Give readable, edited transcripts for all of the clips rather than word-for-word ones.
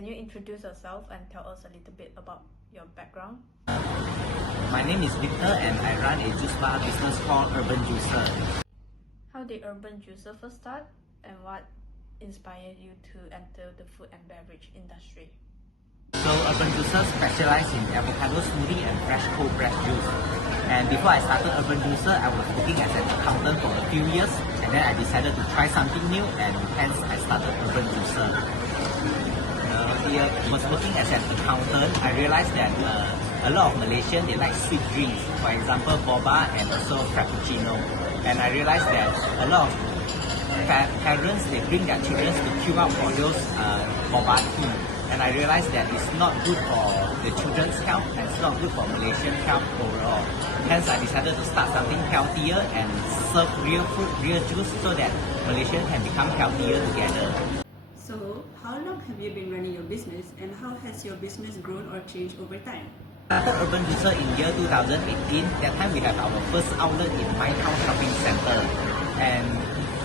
Can you introduce yourself and tell us a little bit about your background? My name is Victor and I run a juice bar business called Urban Juicer. How did Urban Juicer first start and what inspired you to enter the food and beverage industry? So Urban Juicer specializes in avocado smoothie and fresh cold pressed juice. And before I started Urban Juicer, I was working as an accountant for a few years, and then I decided to try something new, and hence I started Urban Juicer. I was working as an accountant. I realized that a lot of Malaysians, they like sweet drinks, for example boba and also frappuccino. And I realized that a lot of parents, they bring their children to queue up for those boba tea. And I realized that it's not good for the children's health and it's not good for Malaysian health overall. Hence, I decided to start something healthier and serve real fruit, real juice so that Malaysians can become healthier together. So, how long have you been running your business and how has your business grown or changed over time? After Urban Juicer in year 2018, that time we have our first outlet in My Town Shopping Center. And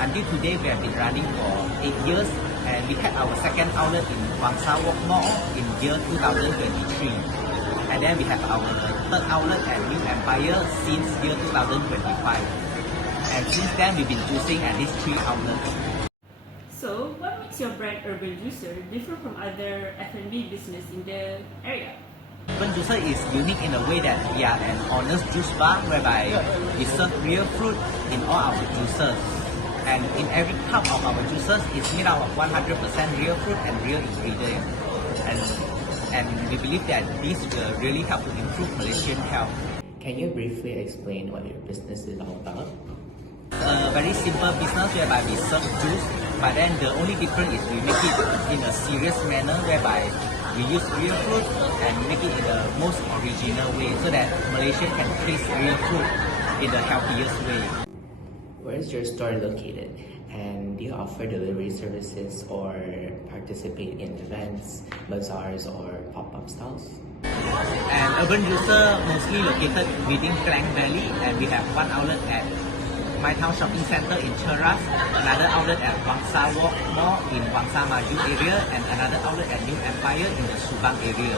until today, we have been running for 8 years. And we had our second outlet in Wangsa Walk Mall in year 2023. And then we have our third outlet at New Empire since year 2025. And since then, we've been juicing at these 3 outlets. So, what makes your brand Urban Juicer different from other F&B business in the area? Urban Juicer is unique in a way that we are an honest juice bar whereby we serve real fruit in all our juices. And in every cup of our juices is made out of 100% real fruit and real ingredients. And we believe that this will really help to improve Malaysian health. Can you briefly explain what your business is all about? A very simple business whereby we serve juice, but then the only difference is we make it in a serious manner whereby we use real fruit and make it in the most original way so that Malaysia can taste real fruit in the healthiest way. Where is your store located? And do you offer delivery services or participate in events, bazaars, or pop-up stalls? And Urban Juicer mostly located within Klang Valley, and we have one outlet at My Town Shopping Center in Cheras, another outlet at Wangsa Walk Mall in Wangsa Maju area, and another outlet at New Empire in the Subang area.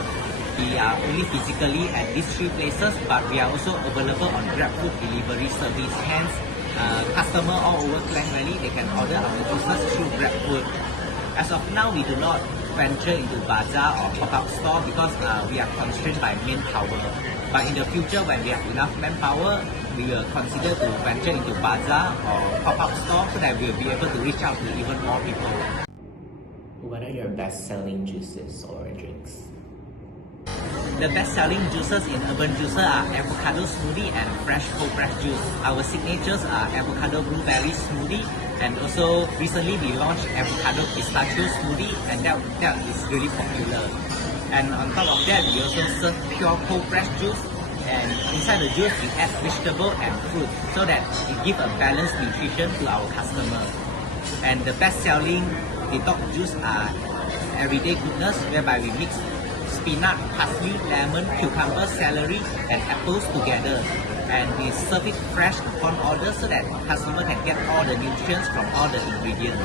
We are only physically at these 3 places, but we are also available on GrabFood delivery service. Hence, customer all over Klang Valley, they can order our juices through GrabFood. As of now, we do not venture into bazaar or pop-up store because we are constrained by manpower. But in the future, when we have enough manpower, we will consider to venture into bazaar or pop-up store so that we will be able to reach out to even more people. What are your best-selling juices or drinks? The best-selling juices in Urban Juicer are avocado smoothie and fresh cold pressed juice. Our signatures are avocado blueberry smoothie, and also recently we launched avocado pistachio smoothie, and that is really popular. And on top of that, we also serve pure cold pressed juice, and inside the juice we add vegetable and fruit so that it gives a balanced nutrition to our customer. And the best-selling detox juice are everyday goodness, whereby we mix spinach, parsley, lemon, cucumber, celery, and apples together. And we serve it fresh upon order so that customer can get all the nutrients from all the ingredients.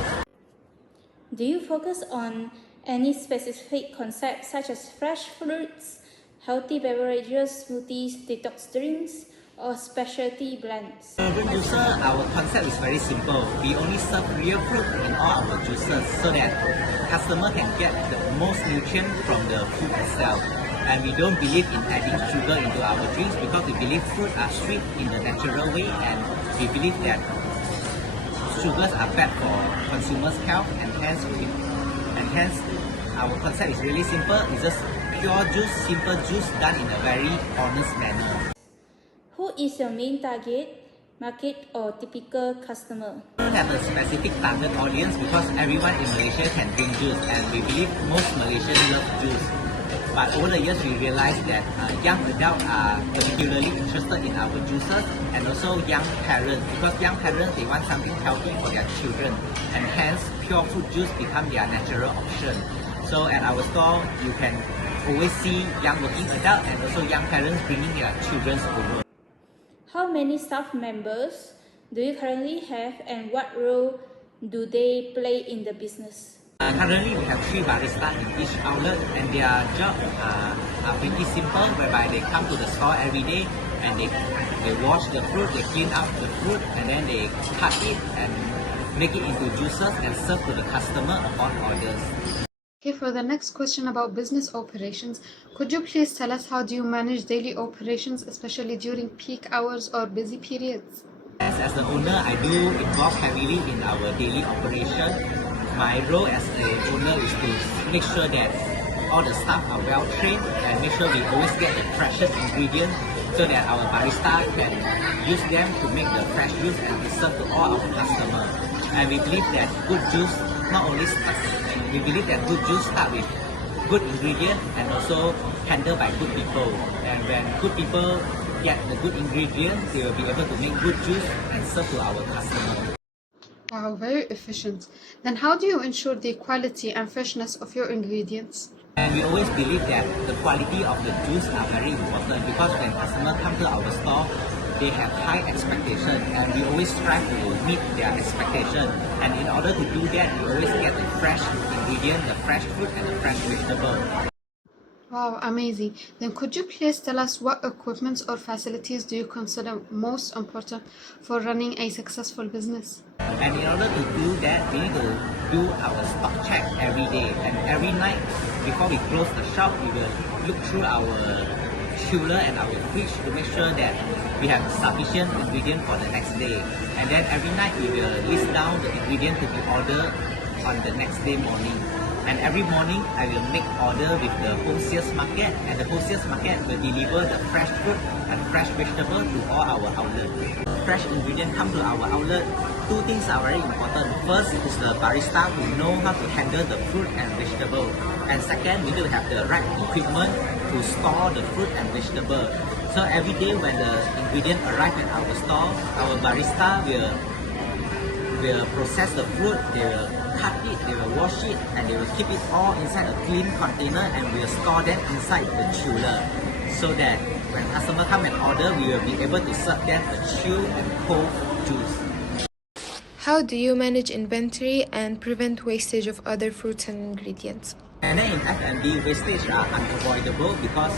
Do you focus on any specific concepts such as fresh fruits, healthy beverages, smoothies, detox drinks, or specialty blends? Urban Juicer, our concept is very simple. We only serve real fruit in all our juices so that customer can get the most nutrient from the fruit itself. And we don't believe in adding sugar into our drinks because we believe fruit are sweet in the natural way, and we believe that sugars are bad for consumers' health, and hence our concept is really simple. It's just pure juice, simple juice done in a very honest manner. Who is your main target market or typical customer? We don't have a specific target audience because everyone in Malaysia can drink juice, and we believe most Malaysians love juice. But over the years, we realized that young adults are particularly interested in our juices, and also young parents, because young parents, they want something healthy for their children, and hence pure fruit juice become their natural option. So at our store, you can always see young working adults and also young parents bringing their children over. How many staff members do you currently have, and what role do they play in the business? Currently, we have 3 baristas in each outlet, and their job are pretty simple, whereby they come to the store every day and they wash the fruit, they clean up the fruit, and then they cut it and make it into juices and serve to the customer upon orders. Okay, for the next question about business operations, could you please tell us how do you manage daily operations, especially during peak hours or busy periods? As the owner, I do involve heavily in our daily operation. My role as the owner is to make sure that all the staff are well trained and make sure we always get the freshest ingredients so that our barista can use them to make the fresh juice and to serve to all our customers. And we believe that good juice not only starts, we believe that good juice starts with good ingredients and also handled by good people. And when good people get the good ingredients, they will be able to make good juice and serve to our customers. Wow, very efficient. Then how do you ensure the quality and freshness of your ingredients? And we always believe that the quality of the juice are very important because when customers come to our store, they have high expectation and we always strive to meet their expectation. And in order to do that, we always get the fresh ingredient, the fresh fruit and the fresh vegetable. Wow, amazing. Then could you please tell us what equipment or facilities do you consider most important for running a successful business? And in order to do that, we need to do our stock check every day. And every night, before we close the shop, we will look through our chiller and our fridge to make sure that we have sufficient ingredient for the next day. And then every night, we will list down the ingredient to be ordered on the next day morning. And every morning, I will make order with the wholesale market, and the wholesale market will deliver the fresh fruit and fresh vegetable to all our outlets. Fresh ingredient come to our outlet. 2 things are very important. First is the barista who know how to handle the fruit and vegetable. And second, we need to have the right equipment to store the fruit and vegetable. So every day when the ingredient arrive at our store, our barista will process the fruit, they will cut it, they will wash it, and they will keep it all inside a clean container and we will store them inside the chiller so that when customer come and order, we will be able to serve them a chilled and cold juice. How do you manage inventory and prevent wastage of other fruits and ingredients? And then in F&B, wastage are unavoidable because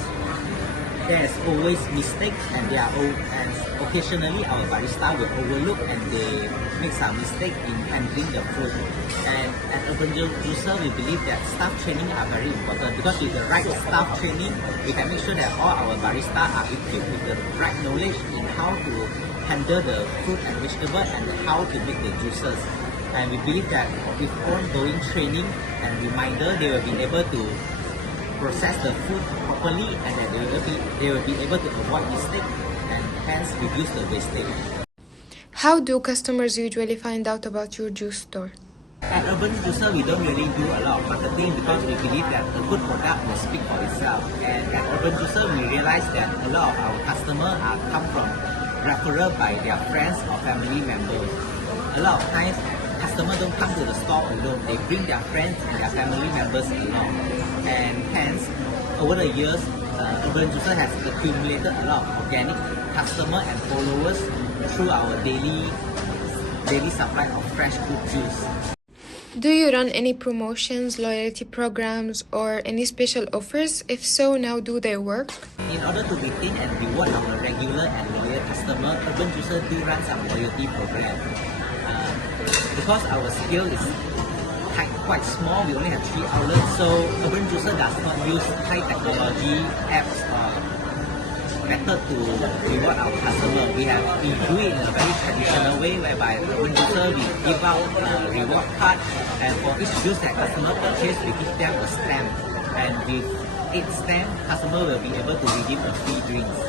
there's always mistakes and occasionally our barista will overlook and they make some mistake in handling the food. And at Urban Juicer, we believe that staff training are very important because with the right staff training, we can make sure that all our barista are equipped with the right knowledge in how to handle the fruit and vegetable and how to make the juices. And we believe that with ongoing training and reminder, they will be able to process the food properly and that they will be able to avoid mistake and hence reduce the wastage. How do customers usually find out about your juice store? At Urban Juicer, we don't really do a lot of marketing because we believe that a good product will speak for itself. And at Urban Juicer, we realize that a lot of our customers are come from referral by their friends or family members. A lot of times, customers don't come to the store alone. They bring their friends and their family members along. And hence, over the years, Urban Juicer has accumulated a lot of organic customer and followers through our daily supply of fresh fruit juice. Do you run any promotions, loyalty programs, or any special offers? If so, now do they work? In order to retain and reward our regular and loyal customer, Urban Juicer do run some loyalty program. Because our scale is quite small, we only have 3 outlets, so Urban Juicer does not use high technology apps or method to reward our customer. We do it in a very traditional way whereby Urban Juicer we give out a reward card, and for each juice that customer purchase, we give them a stamp, and with 8 stamps, customer will be able to redeem a free drinks.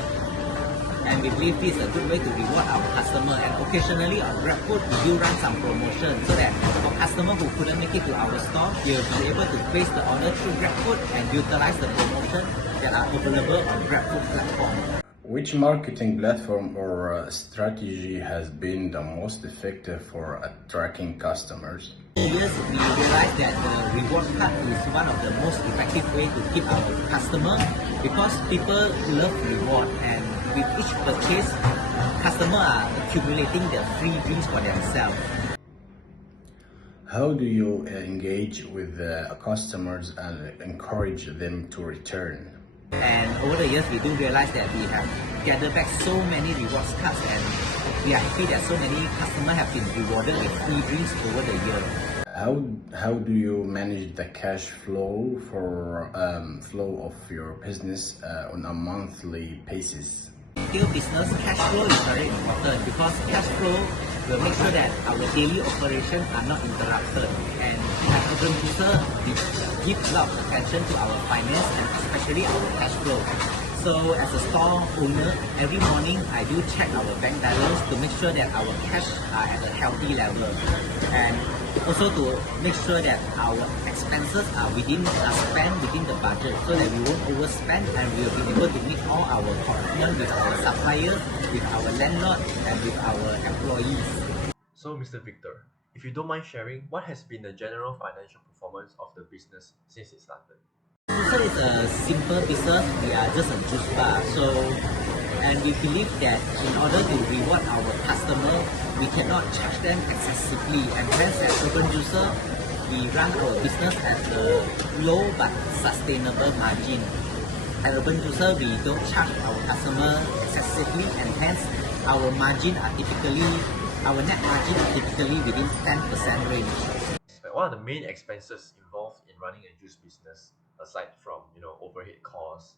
And we believe this is a good way to reward our customer. And occasionally on GrabFood, we do run some promotion so that for customers who couldn't make it to our store, they will be able to place the order through GrabFood and utilize the promotion that are available on GrabFood platform. Which marketing platform or strategy has been the most effective for attracting customers? Yes, we realized that the reward card is one of the most effective way to keep our customer because people love reward, and with each purchase, customers are accumulating the free drinks for themselves. How do you engage with customers and encourage them to return? And over the years, we do realize that we have gathered back so many rewards cards, and we are happy that so many customers have been rewarded with free drinks over the year. How do you manage the cash flow for flow of your business on a monthly basis? Retail business cash flow is very important because cash flow will make sure that our daily operations are not interrupted. And at Urban Juicer, we give a lot of attention to our finance and especially our cash flow. So as a store owner, every morning I do check our bank balance to make sure that our cash are at a healthy level, and also to make sure that our expenses are spent within the budget, so that we won't overspend and we will be able to meet all our commitments with our suppliers, with our landlord, and with our employees. So, Mr. Victor, if you don't mind sharing, what has been the general financial performance of the business since it started? So it's a simple business. We are just a juice bar. And we believe that in order to reward our customer, we cannot charge them excessively. And hence, at Urban Juicer, we run our business at a low but sustainable margin. At Urban Juicer, we don't charge our customer excessively, and hence our net margin are typically within 10% range. What are the main expenses involved in running a juice business, aside from overhead costs,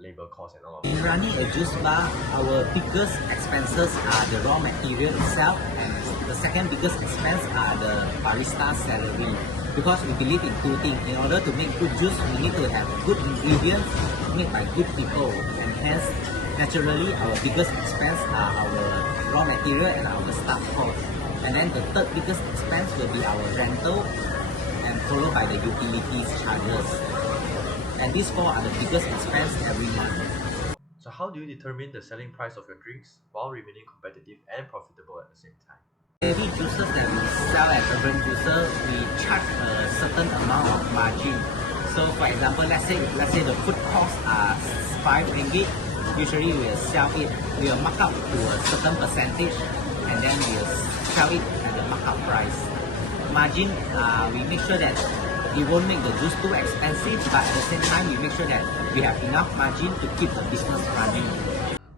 labor costs, and all of that? In running a juice bar, our biggest expenses are the raw material itself, and the second biggest expense are the barista salary. Because we believe in two things. In order to make good juice, we need to have good ingredients made by good people, and hence, naturally, our biggest expense are our raw material and our staff costs. And then the third biggest expense will be our rental, and followed by the utilities charges. And these four are the biggest expense every month. So how do you determine the selling price of your drinks while remaining competitive and profitable at the same time? Every juices that we sell at Urban Juicer, we charge a certain amount of margin. So for example, let's say the food costs are 5 ringgit, usually we will sell it, we will mark up to a certain percentage, and then we will sell it at the markup price. Margin, we make sure that we won't make the juice too expensive, but at the same time we make sure that we have enough margin to keep the business running.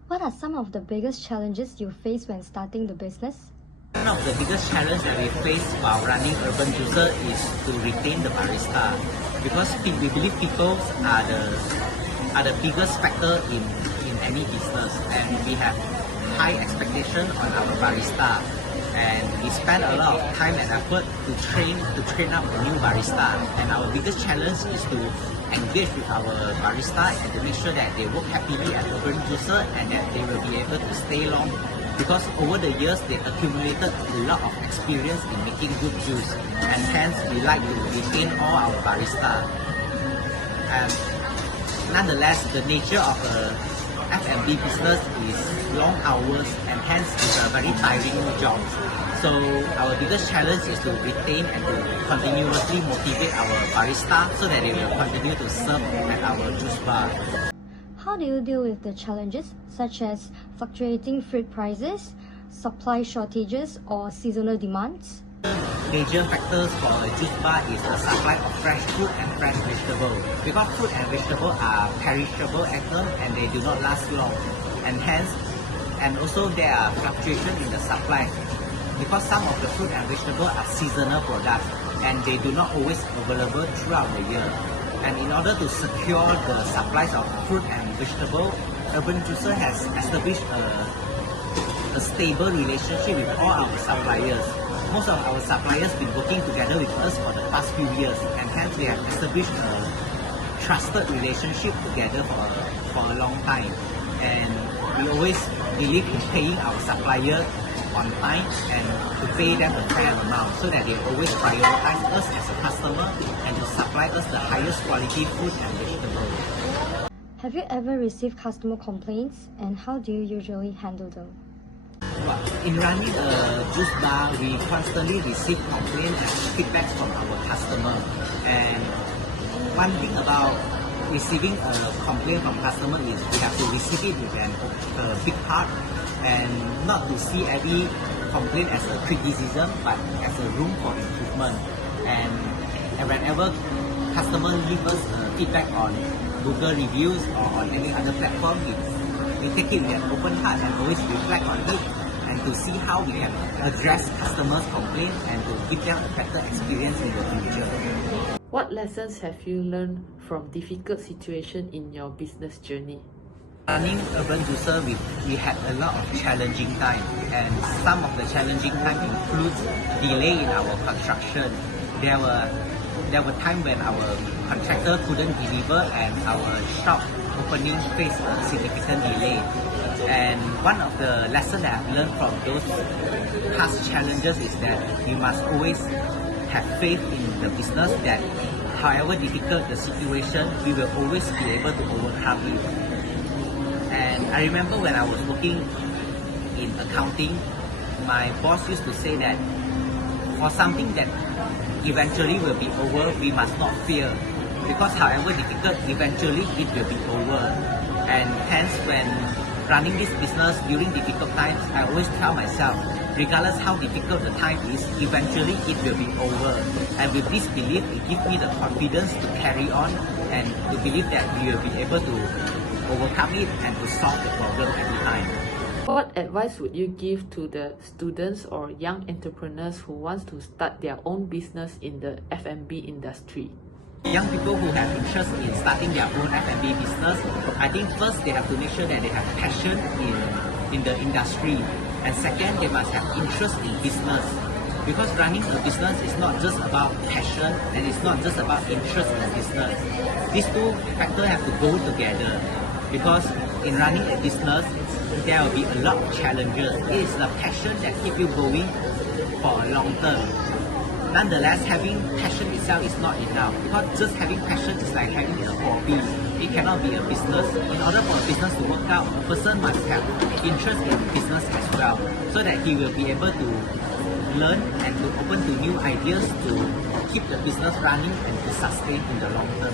What are some of the biggest challenges you face when starting the business? One of the biggest challenges that we face while running Urban Juicer is to retain the barista, because we believe people are the biggest factor in any business, and we have high expectation on our barista, and we spend a lot of time and effort to train up a new barista. And our biggest challenge is to engage with our barista and to make sure that they work happily at Urban Juicer and that they will be able to stay long, because over the years they accumulated a lot of experience in making good juice, and hence we like to retain all our barista. And nonetheless, the nature of a F&B business is long hours, and hence it's a very tiring job. So our biggest challenge is to retain and to continuously motivate our barista so that they will continue to serve at our juice bar. How do you deal with the challenges such as fluctuating fruit prices, supply shortages, or seasonal demands? Major factors for a juice bar is the supply of fresh fruit and fresh vegetables, because fruit and vegetables are perishable items and they do not last long, and hence, and also there are fluctuations in the supply, because some of the fruit and vegetables are seasonal products and they do not always available throughout the year. And in order to secure the supplies of fruit and vegetable, Urban Juicer has established a stable relationship with all our suppliers. Most of our suppliers have been working together with us for the past few years, and hence we have established a trusted relationship together for a long time. And we always believe in paying our suppliers on time and to pay them a fair amount, so that they always prioritize us as a customer and to supply us the highest quality food and vegetables. Have you ever received customer complaints, and how do you usually handle them? In running a juice bar, we constantly receive complaints and feedbacks from our customers. And one thing about receiving a complaint from customer is we have to receive it with a big heart, and not to see every complaint as a criticism, but as a room for improvement. And whenever customers leave us feedback on Google reviews or on any other platform, we take it with an open heart and always reflect on it and to see how we can address customers' complaints and to give them a better experience in the future. What lessons have you learned from difficult situations in your business journey? Running Urban Juicer, we had a lot of challenging time, and some of the challenging time includes delay in our construction. There were times when our contractor couldn't deliver and our shop opening faced a significant delay. And one of the lessons that I've learned from those past challenges is that you must always have faith in the business that however difficult the situation, we will always be able to overcome it. And I remember when I was working in accounting, my boss used to say that for something that eventually will be over, we must not fear. Because however difficult, eventually it will be over. And hence when running this business during difficult times, I always tell myself, regardless how difficult the time is, eventually it will be over. And with this belief, it gives me the confidence to carry on and to believe that we will be able to overcome it and to solve the problem every time. What advice would you give to the students or young entrepreneurs who want to start their own business in the F&B industry? Young people who have interest in starting their own F&B business, I think first they have to make sure that they have passion in the industry, and second, they must have interest in business. Because running a business is not just about passion and it's not just about interest in business. These two factors have to go together. Because in running a business, there will be a lot of challenges. It is the passion that keeps you going for a long term. Nonetheless, having passion itself is not enough, because just having passion is like having a hobby. It cannot be a business. In order for a business to work out, a person must have interest in business as well, so that he will be able to learn and to open to new ideas to keep the business running and to sustain in the long term.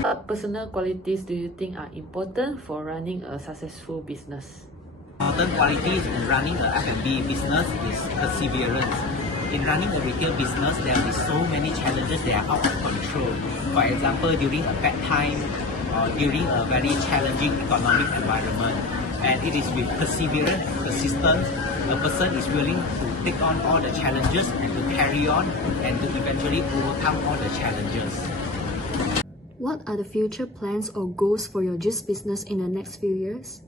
What personal qualities do you think are important for running a successful business? Important qualities in running a F&B business is perseverance. In running a retail business, there will be so many challenges that are out of control. For example, during a bad time or during a very challenging economic environment. And it is with perseverance and persistence, a person is willing to take on all the challenges and to carry on and to eventually overcome all the challenges. What are the future plans or goals for your juice business in the next few years?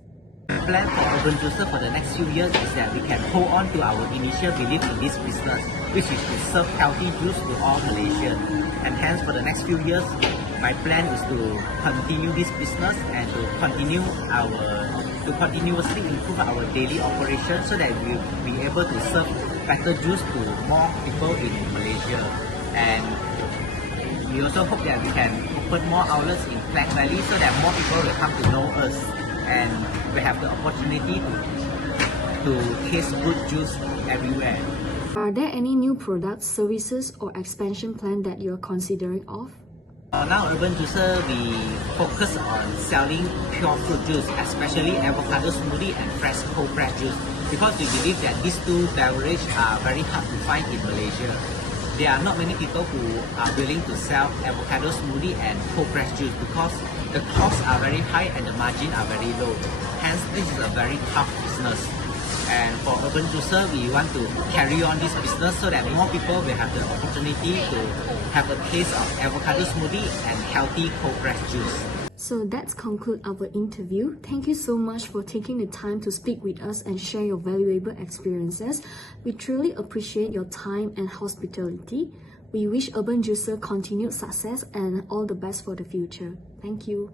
The plan for Urban Juicer for the next few years is that we can hold on to our initial belief in this business, which is to serve healthy juice to all Malaysians. And hence for the next few years, my plan is to continue this business and to continuously improve our daily operations so that we will be able to serve better juice to more people in Malaysia. And we also hope that we can open more outlets in Klang Valley so that more people will come to know us and we have the opportunity to taste good juice everywhere. Are there any new products, services, or expansion plan that you are considering of? Now Urban Juicer, we focus on selling pure fruit juice, especially avocado smoothie and fresh cold pressed juice, because we believe that these two beverages are very hard to find in Malaysia. There are not many people who are willing to sell avocado smoothie and cold pressed juice because the costs are very high and the margin are very low. Hence, this is a very tough business. And for Urban Juicer, we want to carry on this business so that more people will have the opportunity to have a taste of avocado smoothie and healthy cold pressed juice. So that's conclude our interview. Thank you so much for taking the time to speak with us and share your valuable experiences. We truly appreciate your time and hospitality. We wish Urban Juicer continued success and all the best for the future. Thank you.